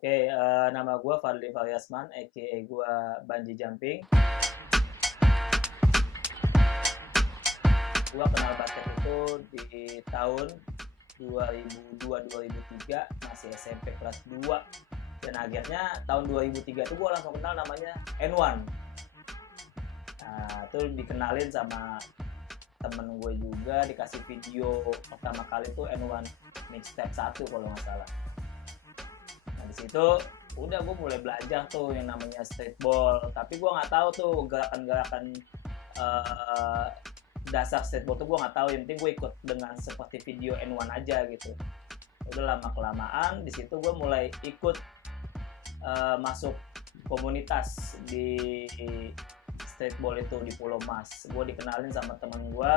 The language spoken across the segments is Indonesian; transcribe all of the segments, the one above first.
Oke, nama gue Fadli Faryasman, aka gue Banji Jumping. Gue kenal basket itu di tahun 2002-2003, masih SMP kelas 2. Dan akhirnya tahun 2003 itu gue langsung kenal namanya N1. Nah, itu dikenalin sama temen gue juga, dikasih video pertama kali tuh N1 Mixtape 1 kalau nggak salah. Nah di situ udah gue mulai belajar tuh yang namanya streetball, tapi gue nggak tahu tuh gerakan-gerakan dasar streetball tuh gue nggak tahu. Yang penting gue ikut dengan seperti video N1 aja gitu. Udah lama kelamaan di situ gue mulai ikut masuk komunitas di streetball itu di Pulau Mas. Gue dikenalin sama temen gue,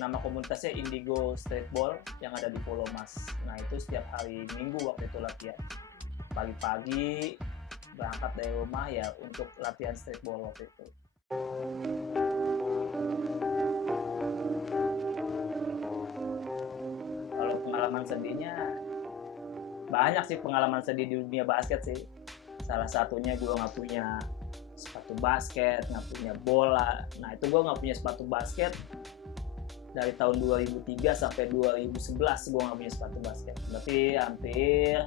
nama komunitasnya Indigo Streetball yang ada di Pulau Mas. Nah itu setiap hari Minggu waktu itu latihan. Pagi-pagi berangkat dari rumah ya untuk latihan streetball waktu itu. Kalau pengalaman sedihnya banyak sih, pengalaman sedih di dunia basket sih. Salah satunya gue nggak punya sepatu basket, nggak punya bola. Nah itu gue nggak punya sepatu basket dari tahun 2003 sampai 2011 gue nggak punya sepatu basket. Berarti hampir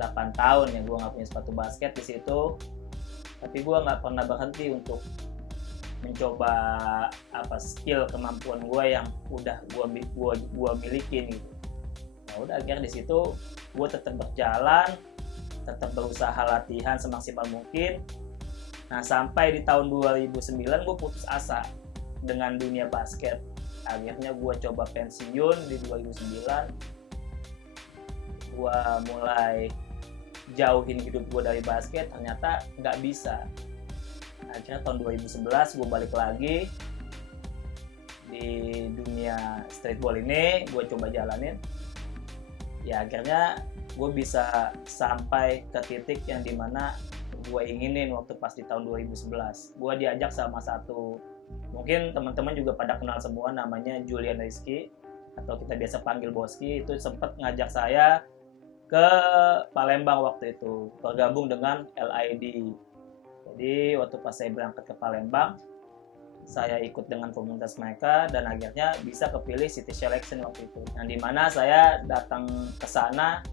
8 tahun ya gue nggak punya sepatu basket di situ. Tapi gue nggak pernah berhenti untuk mencoba skill kemampuan gue yang udah gue milikin gitu. Nah udah akhirnya di situ gue tetap berjalan, tetap berusaha latihan semaksimal mungkin. Nah sampai di tahun 2009 gue putus asa dengan dunia basket. Akhirnya gue coba pensiun di 2009. Gue mulai jauhin hidup gue dari basket, ternyata nggak bisa. Akhirnya tahun 2011 gue balik lagi di dunia streetball ini, gue coba jalanin. Ya akhirnya gue bisa sampai ke titik yang dimana gue inginin waktu pas di tahun 2011. Gue diajak sama satu, mungkin teman-teman juga pada kenal semua, namanya Julian Rizky atau kita biasa panggil Boski. Itu sempat ngajak saya ke Palembang waktu itu, bergabung dengan LID. Jadi waktu pas saya berangkat ke Palembang, saya ikut dengan komunitas mereka dan akhirnya bisa kepilih City Selection waktu itu. Yang dimana saya datang ke sana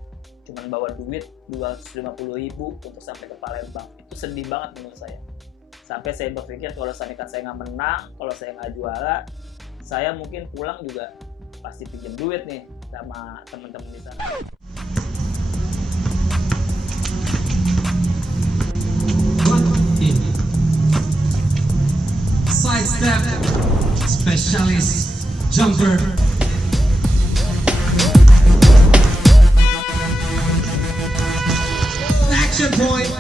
cuman bawa duit 250.000 untuk sampai ke Palembang. Itu sedih banget menurut saya. Sampai saya berpikir kalau saya nggak menang, kalau saya nggak juara, saya mungkin pulang juga pasti pinjam duit nih sama teman-teman di sana. Side step, specialist jumper. Action point.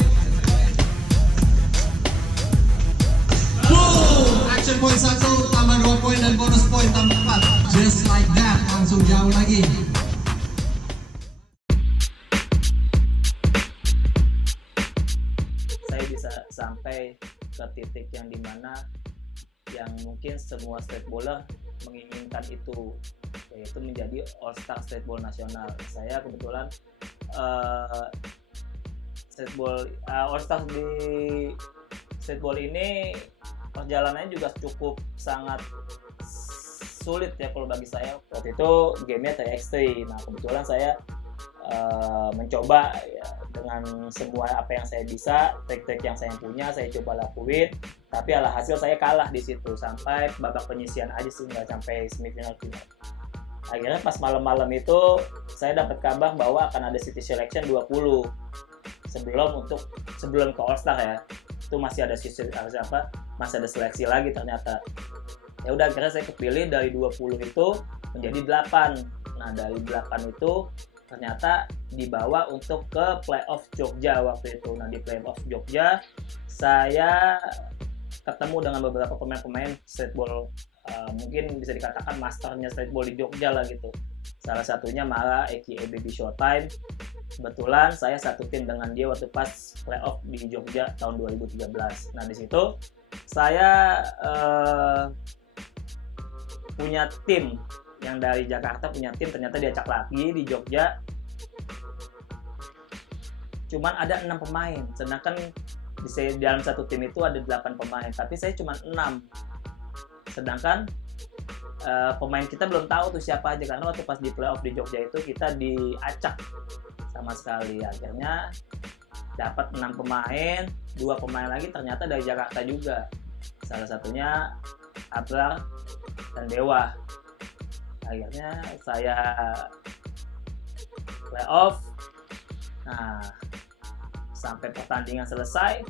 Boom! Action point 1, tambah 2 poin dan bonus poin tambah 4. Just like that, langsung jauh lagi. Saya bisa sampai ke titik yang dimana yang mungkin semua streetballer menginginkan itu, yaitu menjadi All-Star Streetball Nasional. Saya kebetulan All-Star di streetball ini perjalanannya juga cukup sangat sulit ya kalau bagi saya. Waktu itu gamenya TX3. Nah kebetulan saya mencoba ya, dengan semua apa yang saya bisa, trik-trik yang saya punya, saya coba lakuin. Tapi alhasil saya kalah di situ sampai babak penyisihan aja sih, nggak sampai semifinal final. Akhirnya pas malam-malam itu saya dapat kabar bahwa akan ada City Selection 20 sebelum ke All Star ya. Itu masih ada masih ada seleksi lagi ternyata. Ya udah akhirnya saya kepilih dari 20 itu menjadi 8. Nah dari 8 itu ternyata dibawa untuk ke playoff Jogja waktu itu. Nah di playoff Jogja saya ketemu dengan beberapa pemain-pemain streetball, mungkin bisa dikatakan masternya streetball di Jogja lah gitu. Salah satunya Mara aka Baby Showtime. Kebetulan saya satu tim dengan dia waktu pas playoff di Jogja tahun 2013. Nah di situ saya punya tim yang dari Jakarta, punya tim ternyata diacak lagi di Jogja cuman ada 6 pemain, sedangkan di dalam satu tim itu ada 8 pemain, tapi saya cuma 6. Sedangkan pemain kita belum tahu tuh siapa aja, karena waktu pas di playoff di Jogja itu kita diacak sama sekali. Akhirnya dapat 6 pemain, 2 pemain lagi ternyata dari Jakarta juga, salah satunya Abrar dan Dewa. Akhirnya saya playoff. Nah, sampai pertandingan selesai,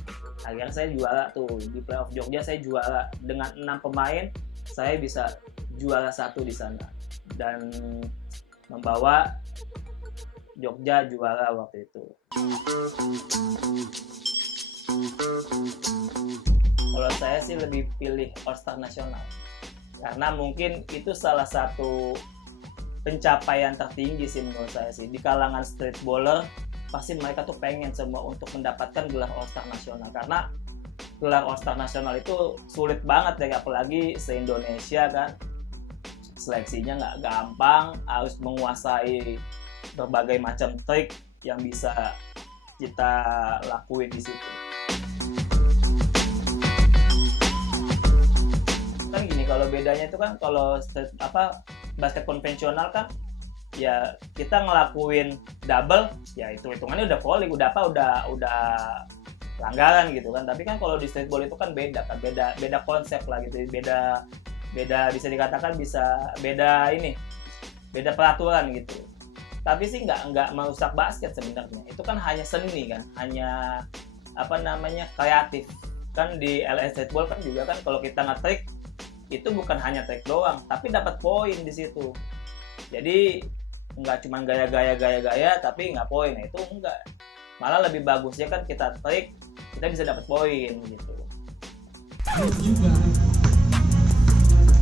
akhirnya saya juara tuh di playoff Jogja. Saya juara dengan 6 pemain, saya bisa juara 1 di sana dan membawa Jogja juara waktu itu. Kalau saya sih lebih pilih All-Star nasional, karena mungkin itu salah satu pencapaian tertinggi sih menurut saya sih. Di kalangan streetballer pasti mereka tuh pengen semua untuk mendapatkan gelar All-Star nasional, karena gelar All-Star nasional itu sulit banget ya, apalagi se-Indonesia kan. Seleksinya nggak gampang, harus menguasai berbagai macam trik yang bisa kita lakuin di situ. Kan gini, kalau bedanya itu kan kalau basket konvensional kan ya kita ngelakuin double ya itu hitungannya udah volley, udah pelanggaran gitu kan. Tapi kan kalau di streetball itu kan beda konsep lah gitu, beda bisa dikatakan beda peraturan gitu. Tapi sih nggak merusak basket sebenarnya, itu kan hanya seni kan, hanya kreatif kan. Di LA Streetball kan juga kan kalau kita nge-trick itu bukan hanya trik doang, tapi dapat poin di situ. Jadi nggak cuma gaya tapi nggak poin, itu enggak. Malah lebih bagusnya kan kita trik, kita bisa dapat poin gitu. Juga.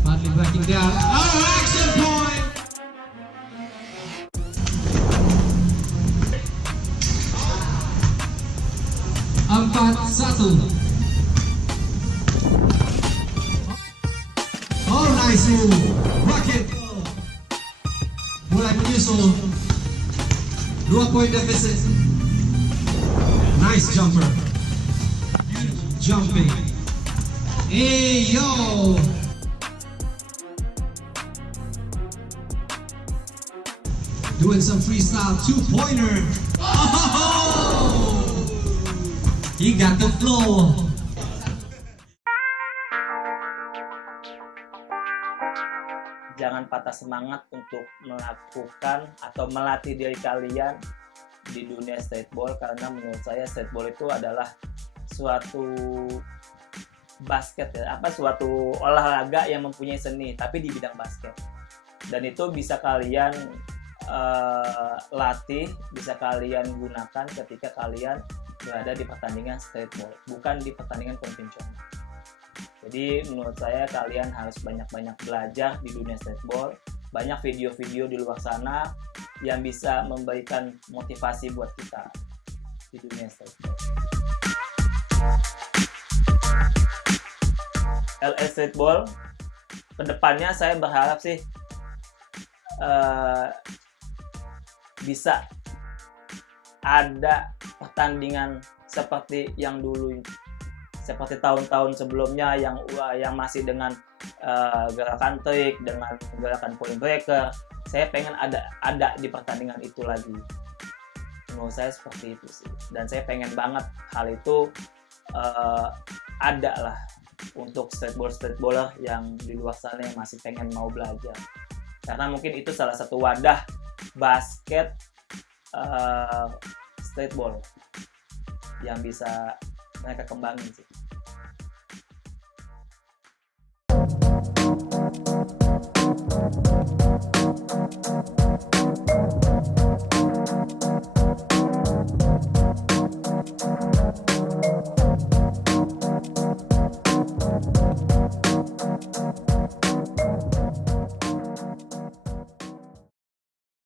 Partly backing down. Oh, action point. Empat satu. Oh, nice move. Rocket. Mulai menyusul. 2 poin deficit. Nice jumper. Jumping. Hey yo. Doing some freestyle 2-pointer. Oh! He got the flow. Jangan patah semangat untuk melakukan atau melatih diri kalian di dunia streetball, karena menurut saya streetball itu adalah suatu basket ya, suatu olahraga yang mempunyai seni tapi di bidang basket. Dan itu bisa kalian latih, bisa kalian gunakan ketika kalian berada di pertandingan streetball, bukan di pertandingan konvensional. Jadi menurut saya kalian harus banyak-banyak belajar di dunia streetball. Banyak video-video di luar sana yang bisa memberikan motivasi buat kita di dunia streetball. LA Streetball kedepannya saya berharap sih bisa ada pertandingan seperti yang dulu, seperti tahun-tahun sebelumnya yang masih dengan gerakan trik, dengan gerakan point breaker. Saya pengen ada di pertandingan itu lagi. Menurut saya seperti itu sih. Dan saya pengen banget hal itu ada lah untuk streetballer yang di luar sana yang masih pengen mau belajar. Karena mungkin itu salah satu wadah basket streetball yang bisa mereka kembangin sih.